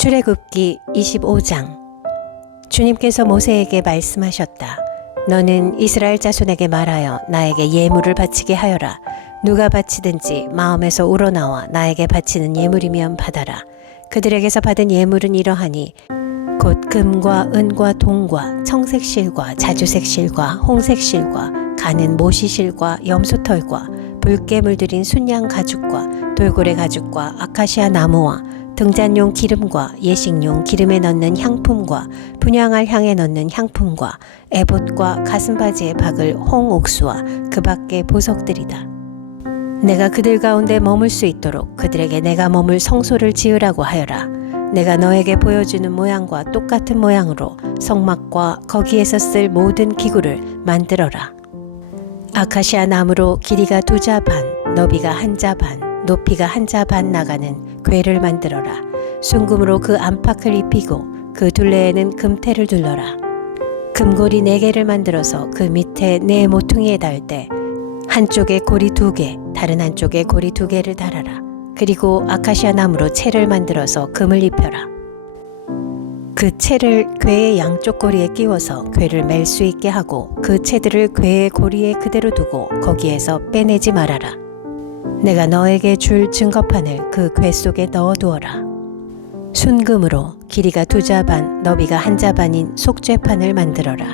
출애굽기 25장. 주님께서 모세에게 말씀하셨다. 너는 이스라엘 자손에게 말하여 나에게 예물을 바치게 하여라. 누가 바치든지 마음에서 우러나와 나에게 바치는 예물이면 받아라. 그들에게서 받은 예물은 이러하니 곧 금과 은과 동과 청색실과 자주색실과 홍색실과 가는 모시실과 염소털과 붉게 물들인 순양 가죽과 돌고래 가죽과 아카시아 나무와 등잔용 기름과 예식용 기름에 넣는 향품과 분향할 향에 넣는 향품과 에봇과 가슴바지에 박을 홍옥수와 그 밖의 보석들이다. 내가 그들 가운데 머물 수 있도록 그들에게 내가 머물 성소를 지으라고 하여라. 내가 너에게 보여주는 모양과 똑같은 모양으로 성막과 거기에서 쓸 모든 기구를 만들어라. 아카시아 나무로 길이가 2자 반, 너비가 1자 반, 높이가 1자 반 나가는 궤를 만들어라. 순금으로 그 안팎을 입히고 그 둘레에는 금테를 둘러라. 금고리 4개를 만들어서 그 밑에 네 모퉁이에 달 때 한쪽에 고리 2개, 다른 한쪽에 고리 2개를 달아라. 그리고 아카시아 나무로 채를 만들어서 금을 입혀라. 그 채를 궤의 양쪽 고리에 끼워서 궤를 맬 수 있게 하고 그 채들을 궤의 고리에 그대로 두고 거기에서 빼내지 말아라. 내가 너에게 줄 증거판을 그 궤 속에 넣어두어라. 순금으로 길이가 2자 반, 너비가 1자 반인 속죄판을 만들어라.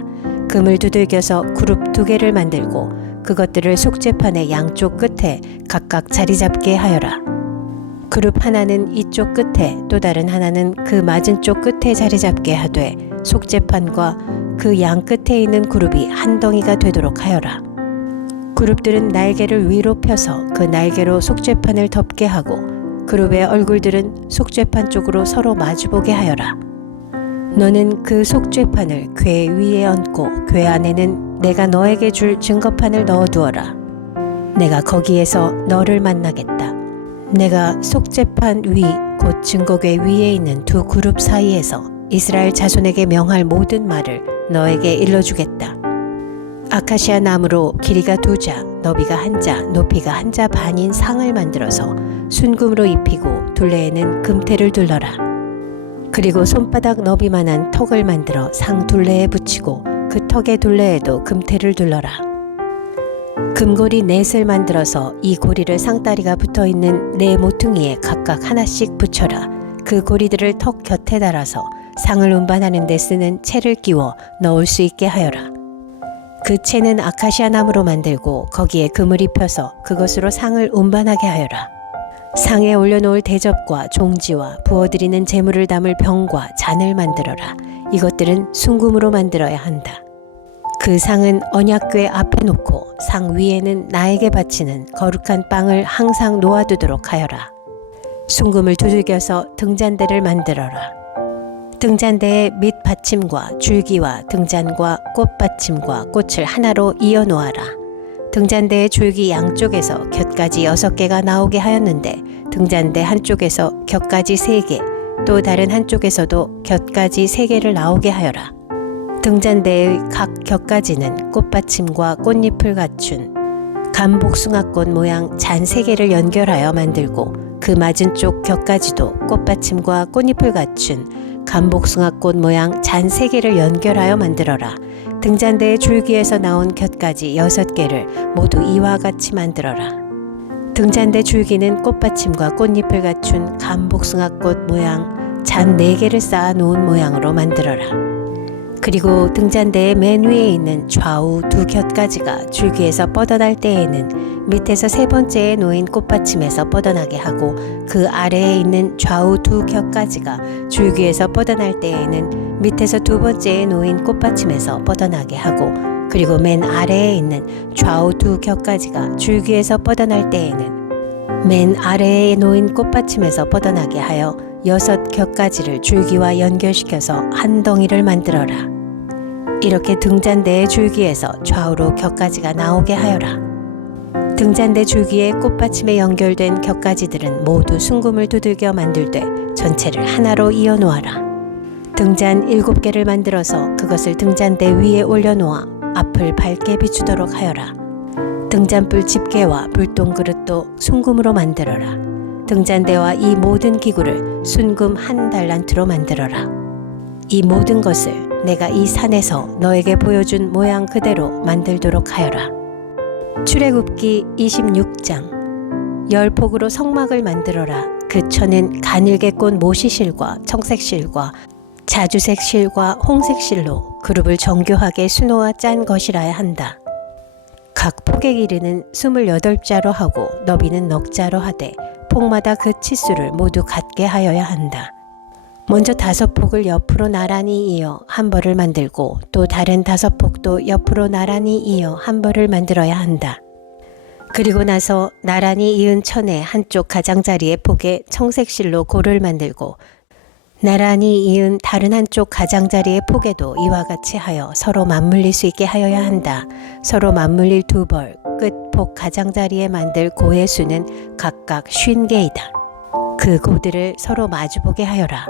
금을 두들겨서 그룹 2개를 만들고 그것들을 속죄판의 양쪽 끝에 각각 자리 잡게 하여라. 그룹 하나는 이쪽 끝에 또 다른 하나는 그 맞은 쪽 끝에 자리 잡게 하되 속죄판과 그 양 끝에 있는 그룹이 한 덩이가 되도록 하여라. 그룹들은 날개를 위로 펴서 그 날개로 속죄판을 덮게 하고 그룹의 얼굴들은 속죄판 쪽으로 서로 마주보게 하여라. 너는 그 속죄판을 궤 위에 얹고 궤 안에는 내가 너에게 줄 증거판을 넣어두어라. 내가 거기에서 너를 만나겠다. 내가 속죄판 위 곧 증거궤 위에 있는 두 그룹 사이에서 이스라엘 자손에게 명할 모든 말을 너에게 일러주겠다. 아카시아 나무로 길이가 2자, 너비가 1자, 높이가 1자 반인 상을 만들어서 순금으로 입히고 둘레에는 금테를 둘러라. 그리고 손바닥 너비만한 턱을 만들어 상 둘레에 붙이고 그 턱의 둘레에도 금테를 둘러라. 금고리 4을 만들어서 이 고리를 상다리가 붙어있는 4 모퉁이에 각각 하나씩 붙여라. 그 고리들을 턱 곁에 달아서 상을 운반하는 데 쓰는 채를 끼워 넣을 수 있게 하여라. 그 채는 아카시아 나무로 만들고 거기에 금을 입혀서 그것으로 상을 운반하게 하여라. 상에 올려놓을 대접과 종지와 부어드리는 제물을 담을 병과 잔을 만들어라. 이것들은 순금으로 만들어야 한다. 그 상은 언약궤 앞에 놓고 상 위에는 나에게 바치는 거룩한 빵을 항상 놓아두도록 하여라. 순금을 두들겨서 등잔대를 만들어라. 등잔대의 밑 받침과 줄기와 등잔과 꽃받침과 꽃을 하나로 이어 놓아라. 등잔대의 줄기 양쪽에서 곁가지 6개가 나오게 하였는데 등잔대 한쪽에서 곁가지 3개, 또 다른 한쪽에서도 곁가지 3개를 나오게 하여라. 등잔대의 각 곁가지는 꽃받침과 꽃잎을 갖춘 감복숭아꽃 모양 잔 3개를 연결하여 만들고 그 맞은 쪽 곁가지도 꽃받침과 꽃잎을 갖춘 감복숭아꽃 모양 잔 3개를 연결하여 만들어라. 등잔대의 줄기에서 나온 곁가지 6개를 모두 이와 같이 만들어라. 등잔대 줄기는 꽃받침과 꽃잎을 갖춘 감복숭아꽃 모양 잔 4개를 쌓아 놓은 모양으로 만들어라. 그리고 등잔대의 맨 위에 있는 좌우 2 곁가지가 줄기에서 뻗어날 때에는 밑에서 3번째에 놓인 꽃받침에서 뻗어나게 하고 그 아래에 있는 좌우 2 곁가지가 줄기에서 뻗어날 때에는 밑에서 2번째에 놓인 꽃받침에서 뻗어나게 하고 그리고 맨 아래에 있는 좌우 2 곁가지가 줄기에서 뻗어날 때에는 맨 아래에 놓인 꽃받침에서 뻗어나게 하여 6 곁가지를 줄기와 연결시켜서 한 덩이를 만들어라. 이렇게 등잔대의 줄기에서 좌우로 곁가지가 나오게 하여라. 등잔대 줄기에 꽃받침에 연결된 곁가지들은 모두 순금을 두들겨 만들되 전체를 하나로 이어 놓아라. 등잔 7개를 만들어서 그것을 등잔대 위에 올려놓아 앞을 밝게 비추도록 하여라. 등잔불 집게와 불똥 그릇도 순금으로 만들어라. 등잔대와 이 모든 기구를 순금 한 달란트로 만들어라. 이 모든 것을 내가 이 산에서 너에게 보여준 모양 그대로 만들도록 하여라. 출애굽기 26장. 열폭으로 성막을 만들어라. 그 천은 가늘게 꼰 모시실과 청색실과 자주색 실과 홍색 실로 그룹을 정교하게 수놓아 짠 것이라야 한다. 각 폭의 길이는 28자로 하고 너비는 넉자로 하되 폭마다 그 치수를 모두 같게 하여야 한다. 먼저 5폭을 옆으로 나란히 이어 한 벌을 만들고 또 다른 5폭도 옆으로 나란히 이어 한 벌을 만들어야 한다. 그리고 나서 나란히 이은 천의 한쪽 가장자리의 폭에 청색실로 고를 만들고 나란히 이은 다른 한쪽 가장자리의 폭에도 이와 같이 하여 서로 맞물릴 수 있게 하여야 한다. 서로 맞물릴 2벌, 끝폭 가장자리에 만들 고의 수는 각각 50개이다. 그 고들을 서로 마주보게 하여라.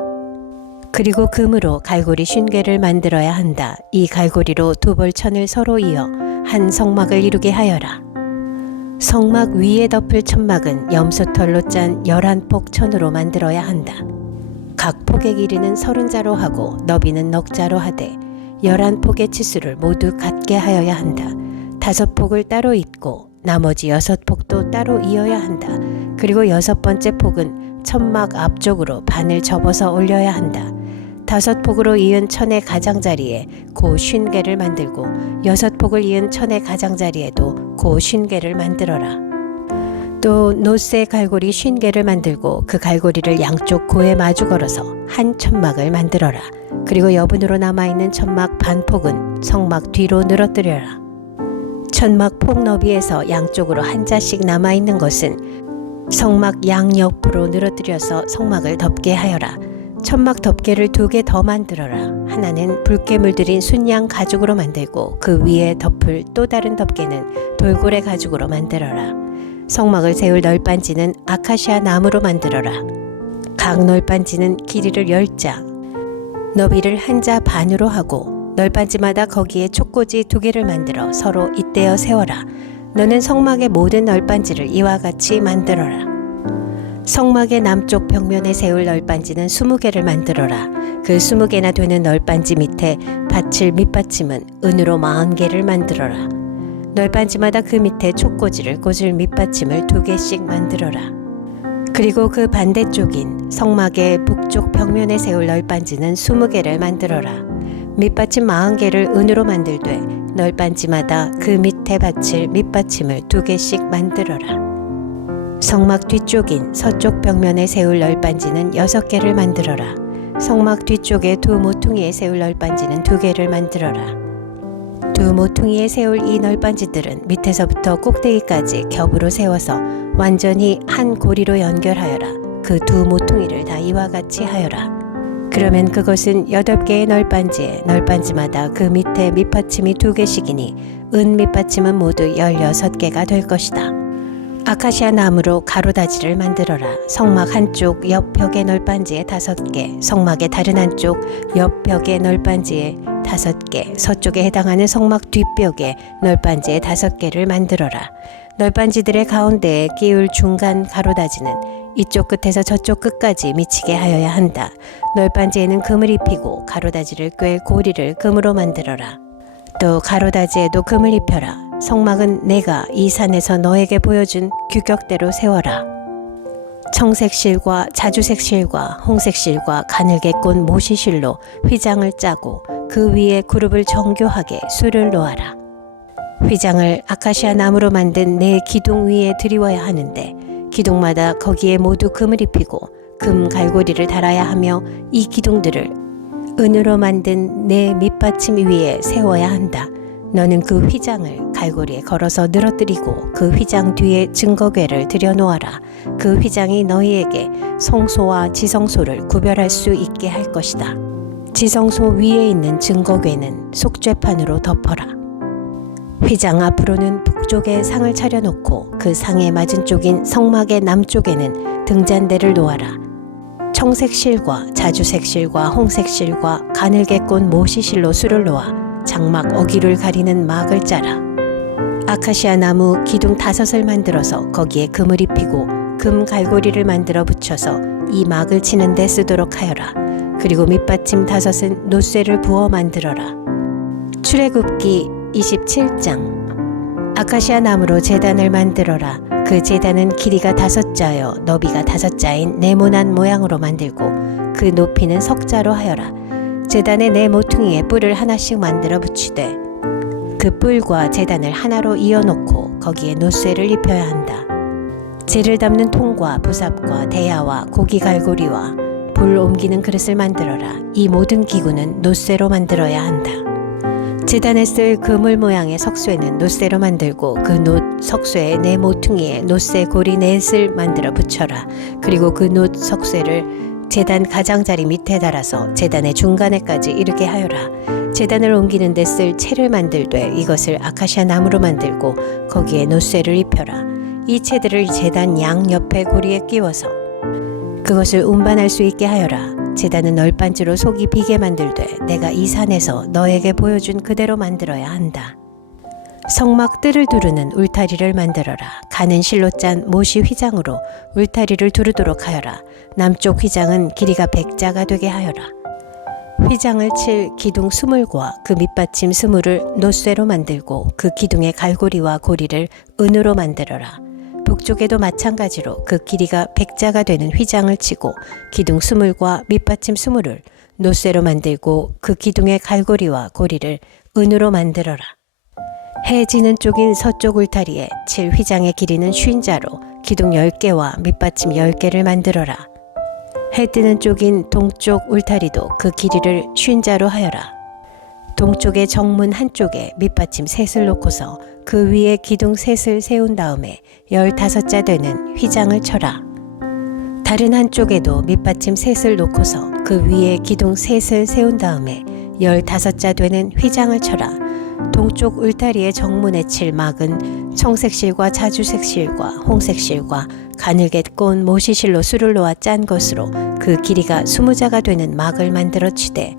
그리고 금으로 갈고리 50개를 만들어야 한다. 이 갈고리로 2벌 천을 서로 이어 한 성막을 이루게 하여라. 성막 위에 덮을 천막은 염소털로 짠 11폭 천으로 만들어야 한다. 각 폭의 길이는 30자로 하고 너비는 넉자로 하되 11폭의 치수를 모두 같게 하여야 한다. 5폭을 따로 잇고 나머지 6폭도 따로 이어야 한다. 그리고 6번째 폭은 천막 앞쪽으로 반을 접어서 올려야 한다. 5폭으로 이은 천의 가장자리에 고 50개를 만들고 6폭을 이은 천의 가장자리에도 고 50개를 만들어라. 또 노쇠 갈고리 50개를 만들고 그 갈고리를 양쪽 고에 마주 걸어서 한 천막을 만들어라. 그리고 여분으로 남아있는 천막 반폭은 성막 뒤로 늘어뜨려라. 천막 폭 너비에서 양쪽으로 한 자씩 남아있는 것은 성막 양옆으로 늘어뜨려서 성막을 덮게 하여라. 천막 덮개를 2개 더 만들어라. 하나는 붉게 물들인 순양 가죽으로 만들고 그 위에 덮을 또 다른 덮개는 돌고래 가죽으로 만들어라. 성막을 세울 널빤지는 아카시아 나무로 만들어라. 각 널빤지는 길이를 10자, 너비를 1자 반으로 하고 널빤지마다 거기에 촉꽂이 2개를 만들어 서로 잇대어 세워라. 너는 성막의 모든 널빤지를 이와 같이 만들어라. 성막의 남쪽 벽면에 세울 널빤지는 20개를 만들어라. 그 20개나 되는 널빤지 밑에 받칠 밑받침은 은으로 40개를 만들어라. 널빤지마다 그 밑에 촉꽂이를 꽂을 밑받침을 2개씩 만들어라. 그리고 그 반대쪽인 성막의 북쪽 벽면에 세울 널빤지는 20개를 만들어라. 밑받침 40개를 은으로 만들되 널빤지마다 그 밑에 받칠 밑받침을 2개씩 만들어라. 성막 뒤쪽인 서쪽 벽면에 세울 널빤지는 6개를 만들어라. 성막 뒤쪽의 2 모퉁이에 세울 널빤지는 2개를 만들어라. 2 모퉁이에 세울 이 널빤지들은 밑에서부터 꼭대기까지 겹으로 세워서 완전히 한 고리로 연결하여라. 그 2 모퉁이를 다 이와 같이 하여라. 그러면 그것은 8개의 널빤지에 널빤지마다 그 밑에 밑받침이 2개씩이니 은 밑받침은 모두 16개가 될 것이다. 아카시아 나무로 가로다지를 만들어라. 성막 한쪽 옆 벽의 널빤지에 5개, 성막의 다른 한쪽 옆 벽의 널빤지에 5개, 서쪽에 해당하는 성막 뒷벽에 널빤지에 5개를 만들어라. 널빤지들의 가운데에 끼울 중간 가로다지는 이쪽 끝에서 저쪽 끝까지 미치게 하여야 한다. 널빤지에는 금을 입히고 가로다지를 꿰 고리를 금으로 만들어라. 또 가로다지에도 금을 입혀라. 성막은 내가 이 산에서 너에게 보여준 규격대로 세워라. 청색실과 자주색실과 홍색실과 가늘게 꼰 모시실로 휘장을 짜고 그 위에 그룹을 정교하게 수를 놓아라. 휘장을 아카시아 나무로 만든 네 기둥 위에 드리워야 하는데 기둥마다 거기에 모두 금을 입히고 금 갈고리를 달아야 하며 이 기둥들을 은으로 만든 네 밑받침 위에 세워야 한다. 너는 그 휘장을 갈고리에 걸어서 늘어뜨리고 그 휘장 뒤에 증거궤를 들여놓아라. 그 휘장이 너희에게 성소와 지성소를 구별할 수 있게 할 것이다. 지성소 위에 있는 증거궤는 속죄판으로 덮어라. 휘장 앞으로는 북쪽에 상을 차려놓고 그 상의 맞은쪽인 성막의 남쪽에는 등잔대를 놓아라. 청색실과 자주색실과 홍색실과 가늘게 꼰 모시실로 수를 놓아 장막 어귀를 가리는 막을 짜라. 아카시아 나무 기둥 5을 만들어서 거기에 금을 입히고 그 금 갈고리를 만들어 붙여서 이 막을 치는 데 쓰도록 하여라. 그리고 밑받침 5은 놋쇠를 부어 만들어라. 출애굽기 27장. 아카시아 나무로 제단을 만들어라. 그 제단은 길이가 5자여 너비가 5자인 네모난 모양으로 만들고 그 높이는 석자로 하여라. 제단의 네 모퉁이에 뿔을 하나씩 만들어 붙이되 그 뿔과 제단을 하나로 이어놓고 거기에 놋쇠를 입혀야 한다. 재를 담는 통과 부삽과 대야와 고기 갈고리와 불 옮기는 그릇을 만들어라. 이 모든 기구는 놋쇠로 만들어야 한다. 제단에 쓸 그물 모양의 석쇠는 놋쇠로 만들고 그 놋 석쇠의 네 모퉁이에 놋쇠 고리 넷을 만들어 붙여라. 그리고 그 놋 석쇠를 제단 가장자리 밑에 달아서 제단의 중간에까지 이르게 하여라. 제단을 옮기는 데 쓸 채를 만들되 이것을 아카시아 나무로 만들고 거기에 놋쇠를 입혀라. 이 채들을 제단 양 옆에 고리에 끼워서 그것을 운반할 수 있게 하여라. 제단은 널빤지로 속이 비게 만들되 내가 이 산에서 너에게 보여준 그대로 만들어야 한다. 성막 뜰을 두르는 울타리를 만들어라. 가는 실로 짠 못이 휘장으로 울타리를 두르도록 하여라. 남쪽 휘장은 길이가 100자가 되게 하여라. 휘장을 칠 기둥 20과 그 밑받침 20을 놋쇠로 만들고 그 기둥의 갈고리와 고리를 은으로 만들어라. 북쪽에도 마찬가지로 그 길이가 100자가 되는 휘장을 치고 기둥 20과 밑받침 20을 놋쇠로 만들고 그 기둥의 갈고리와 고리를 은으로 만들어라. 해 지는 쪽인 서쪽 울타리에 칠 휘장의 길이는 50자로 기둥 10개와 밑받침 10개를 만들어라. 해 뜨는 쪽인 동쪽 울타리도 그 길이를 50자로 하여라. 동쪽의 정문 한쪽에 밑받침 셋을 놓고서 그 위에 기둥 셋을 세운 다음에 15자 되는 휘장을 쳐라. 다른 한쪽에도 밑받침 셋을 놓고서 그 위에 기둥 셋을 세운 다음에 15자 되는 휘장을 쳐라. 동쪽 울타리의 정문에 칠 막은 청색실과 자주색실과 홍색실과 가늘게 꼰 모시실로 수를 놓아 짠 것으로 그 길이가 20자가 되는 막을 만들어 치되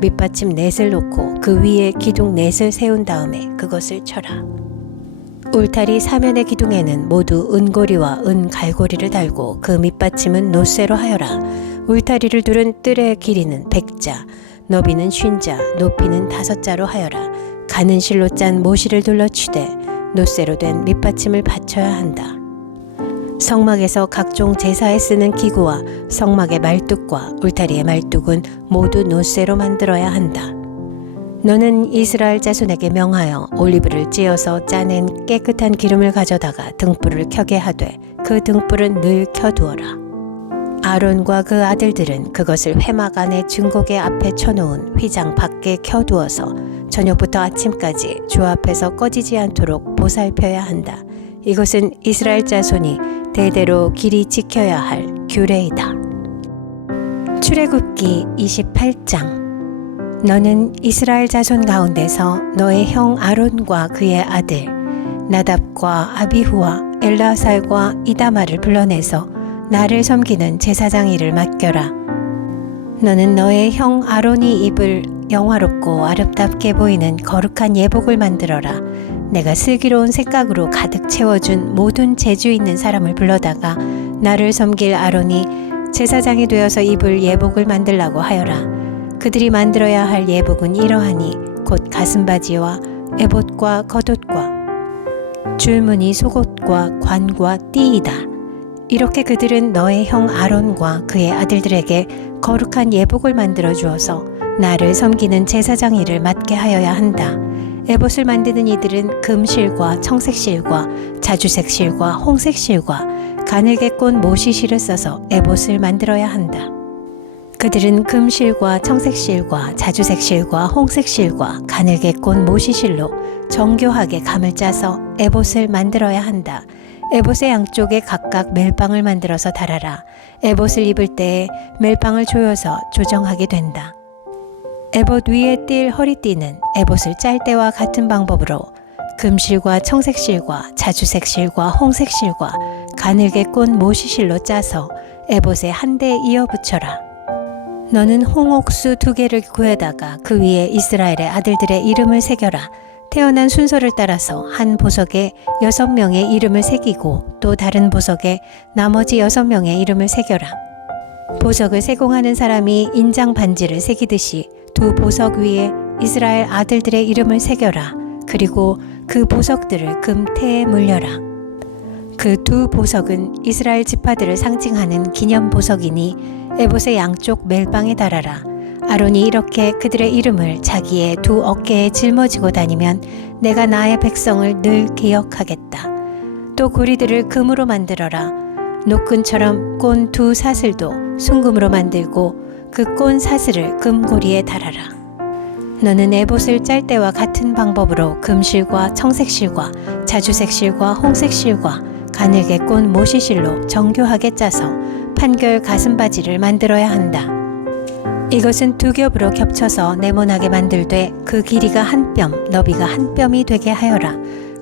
밑받침 넷을 놓고 그 위에 기둥 넷을 세운 다음에 그것을 쳐라. 울타리 사면의 기둥에는 모두 은고리와 은갈고리를 달고 그 밑받침은 놋쇠로 하여라. 울타리를 두른 뜰의 길이는 100자, 너비는 50자, 높이는 5자로 하여라. 가는 실로 짠 모시를 둘러치되 놋쇠로 된 밑받침을 받쳐야 한다. 성막에서 각종 제사에 쓰는 기구와 성막의 말뚝과 울타리의 말뚝은 모두 놋쇠로 만들어야 한다. 너는 이스라엘 자손에게 명하여 올리브를 찧어서 짜낸 깨끗한 기름을 가져다가 등불을 켜게 하되 그 등불은 늘 켜두어라. 아론과 그 아들들은 그것을 회막 안에 증거계 앞에 쳐놓은 휘장 밖에 켜두어서 저녁부터 아침까지 주 앞에서 꺼지지 않도록 보살펴야 한다. 이것은 이스라엘 자손이 대대로 길이 지켜야 할 규례이다. 출애굽기 28장. 너는 이스라엘 자손 가운데서 너의 형 아론과 그의 아들 나답과 아비후와 엘라살과 이다말을 불러내서 나를 섬기는 제사장 일을 맡겨라. 너는 너의 형 아론이 입을 영화롭고 아름답게 보이는 거룩한 예복을 만들어라. 내가 슬기로운 색각으로 가득 채워준 모든 재주 있는 사람을 불러다가 나를 섬길 아론이 제사장이 되어서 입을 예복을 만들라고 하여라. 그들이 만들어야 할 예복은 이러하니 곧 가슴바지와 에봇과 겉옷과 줄무늬 속옷과 관과 띠이다. 이렇게 그들은 너의 형 아론과 그의 아들들에게 거룩한 예복을 만들어 주어서 나를 섬기는 제사장 일을 맡게 하여야 한다. 에봇을 만드는 이들은 금실과 청색실과 자주색실과 홍색실과 가늘게 꼰 모시실을 써서 에봇을 만들어야 한다. 그들은 금실과 청색실과 자주색실과 홍색실과 가늘게 꼰 모시실로 정교하게 감을 짜서 에봇을 만들어야 한다. 에봇의 양쪽에 각각 멜빵을 만들어서 달아라. 에봇을 입을 때에 멜빵을 조여서 조정하게 된다. 에봇 위에 띌 허리띠는 에봇을 짤 때와 같은 방법으로 금실과 청색실과 자주색실과 홍색실과 가늘게 꼰 모시실로 짜서 에봇에 한 대 이어 붙여라. 너는 홍옥수 2개를 구해다가 그 위에 이스라엘의 아들들의 이름을 새겨라. 태어난 순서를 따라서 한 보석에 6명의 이름을 새기고 또 다른 보석에 나머지 6명의 이름을 새겨라. 보석을 세공하는 사람이 인장 반지를 새기듯이 두 보석 위에 이스라엘 아들들의 이름을 새겨라. 그리고 그 보석들을 금태에 물려라. 그 두 보석은 이스라엘 지파들을 상징하는 기념 보석이니 에봇의 양쪽 멜방에 달아라. 아론이 이렇게 그들의 이름을 자기의 두 어깨에 짊어지고 다니면 내가 나의 백성을 늘 기억하겠다. 또 고리들을 금으로 만들어라. 노끈처럼 꼰 두 사슬도 순금으로 만들고 그 꼰 사슬을 금고리에 달아라. 너는 에봇을 짤 때와 같은 방법으로 금실과 청색실과 자주색실과 홍색실과 가늘게 꼰 모시실로 정교하게 짜서 판결 가슴바지를 만들어야 한다. 이것은 두 겹으로 겹쳐서 네모나게 만들되 그 길이가 한 뼘, 너비가 한 뼘이 되게 하여라.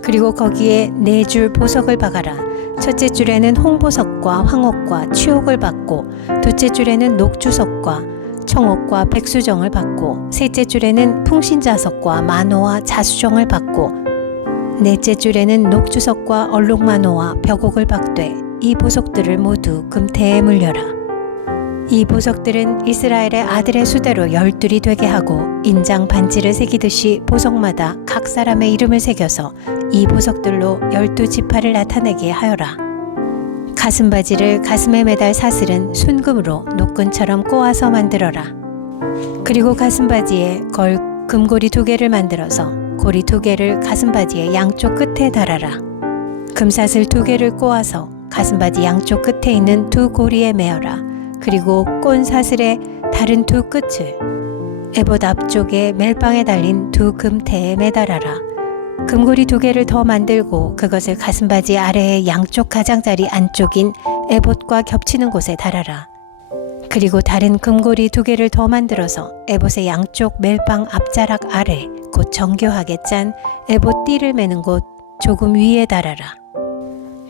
그리고 거기에 4줄 보석을 박아라. 첫째 줄에는 홍보석과 황옥과 취옥을 박고, 둘째 줄에는 녹주석과 청옥과 백수정을 박고, 셋째 줄에는 풍신자석과 만호와 자수정을 박고, 넷째 줄에는 녹주석과 얼룩만호와 벽옥을 박되 이 보석들을 모두 금태에 물려라. 이 보석들은 이스라엘의 아들의 수대로 12이 되게 하고 인장 반지를 새기듯이 보석마다 각 사람의 이름을 새겨서 이 보석들로 12지파를 나타내게 하여라. 가슴바지를 가슴에 매달 사슬은 순금으로 노끈처럼 꼬아서 만들어라. 그리고 가슴바지에 걸 금고리 2개를 만들어서 고리 2개를 가슴바지의 양쪽 끝에 달아라. 금사슬 2개를 꼬아서 가슴바지 양쪽 끝에 있는 두 고리에 매어라. 그리고 꼰 사슬의 다른 두 끝을 에봇 앞쪽에 멜방에 달린 두 금태에 매달아라. 금고리 2개를 더 만들고 그것을 가슴바지 아래의 양쪽 가장자리 안쪽인 에봇과 겹치는 곳에 달아라. 그리고 다른 금고리 2개를 더 만들어서 에봇의 양쪽 멜방 앞자락 아래 곧 정교하게 짠 에봇 띠를 매는 곳 조금 위에 달아라.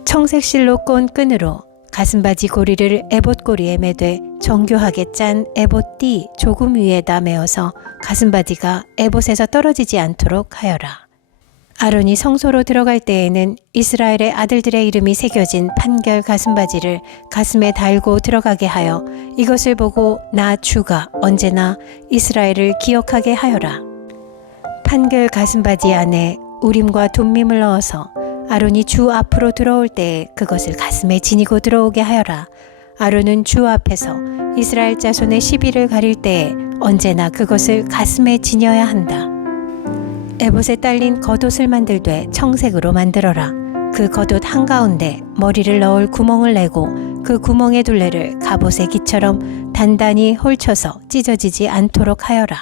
청색실로 꼰 끈으로 가슴바지 고리를 에봇 고리에 매되 정교하게 짠 에봇 띠 조금 위에다 메어서 가슴바지가 에봇에서 떨어지지 않도록 하여라. 아론이 성소로 들어갈 때에는 이스라엘의 아들들의 이름이 새겨진 판결 가슴바지를 가슴에 달고 들어가게 하여 이것을 보고 나 주가 언제나 이스라엘을 기억하게 하여라. 판결 가슴바지 안에 우림과 둠밈을 넣어서 아론이 주 앞으로 들어올 때에 그것을 가슴에 지니고 들어오게 하여라. 아론은 주 앞에서 이스라엘 자손의 시비를 가릴 때에 언제나 그것을 가슴에 지녀야 한다. 에봇에 딸린 겉옷을 만들되 청색으로 만들어라. 그 겉옷 한가운데 머리를 넣을 구멍을 내고 그 구멍의 둘레를 갑옷의 기처럼 단단히 홀쳐서 찢어지지 않도록 하여라.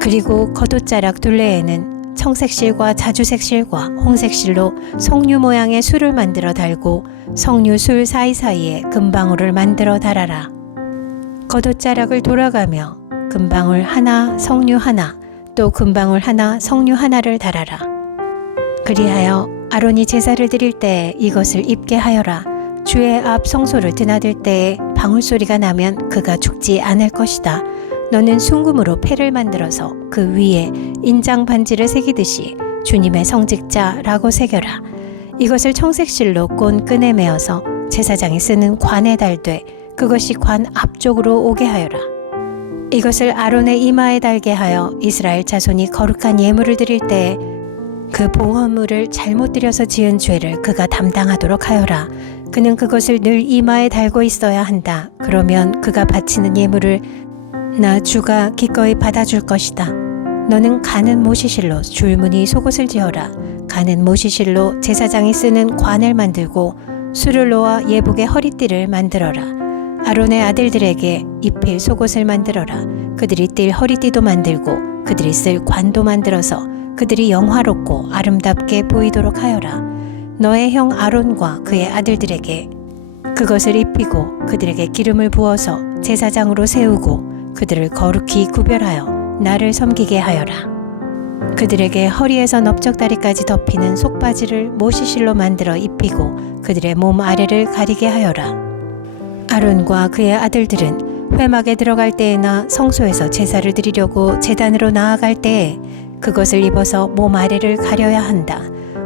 그리고 겉옷자락 둘레에는 청색실과 자주색실과 홍색실로 석류 모양의 술을 만들어 달고 석류 술 사이사이에 금방울을 만들어 달아라. 겉옷자락을 돌아가며 금방울 하나, 석류 하나, 또 금방울 하나, 석류 하나를 달아라. 그리하여 아론이 제사를 드릴 때에 이것을 입게 하여라. 주의 앞 성소를 드나들 때에 방울소리가 나면 그가 죽지 않을 것이다. 너는 순금으로 패를 만들어서 그 위에 인장 반지를 새기듯이 주님의 성직자라고 새겨라. 이것을 청색실로 꼰 끈에 매어서 제사장이 쓰는 관에 달되 그것이 관 앞쪽으로 오게 하여라. 이것을 아론의 이마에 달게 하여 이스라엘 자손이 거룩한 예물을 드릴 때에 그 봉헌물을 잘못 드려서 지은 죄를 그가 담당하도록 하여라. 그는 그것을 늘 이마에 달고 있어야 한다. 그러면 그가 바치는 예물을 나 주가 기꺼이 받아줄 것이다. 너는 가는 모시실로 줄무늬 속옷을 지어라. 가는 모시실로 제사장이 쓰는 관을 만들고 술을 놓아 예복의 허리띠를 만들어라. 아론의 아들들에게 입힐 속옷을 만들어라. 그들이 띨 허리띠도 만들고 그들이 쓸 관도 만들어서 그들이 영화롭고 아름답게 보이도록 하여라. 너의 형 아론과 그의 아들들에게 그것을 입히고 그들에게 기름을 부어서 제사장으로 세우고 그들을 거룩히 구별하여 나를 섬기게 하여라. 그들에게 허리에서 넓적다리까지 덮이는 속바지를 모시실로 만들어 입히고 그들의 몸 아래를 가리게 하여라. 아론과 그의 아들들은 회막에 들어갈 때에나 성소에서 제사를 드리려고 제단으로 나아갈 때에 그것을 입어서 몸 아래를 가려야 한다.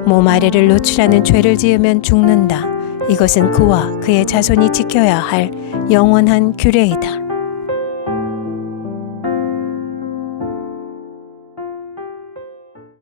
몸 아래를 노출하는 죄를 지으면 죽는다. 이것은 그와 그의 자손이 지켜야 할 영원한 규례이다.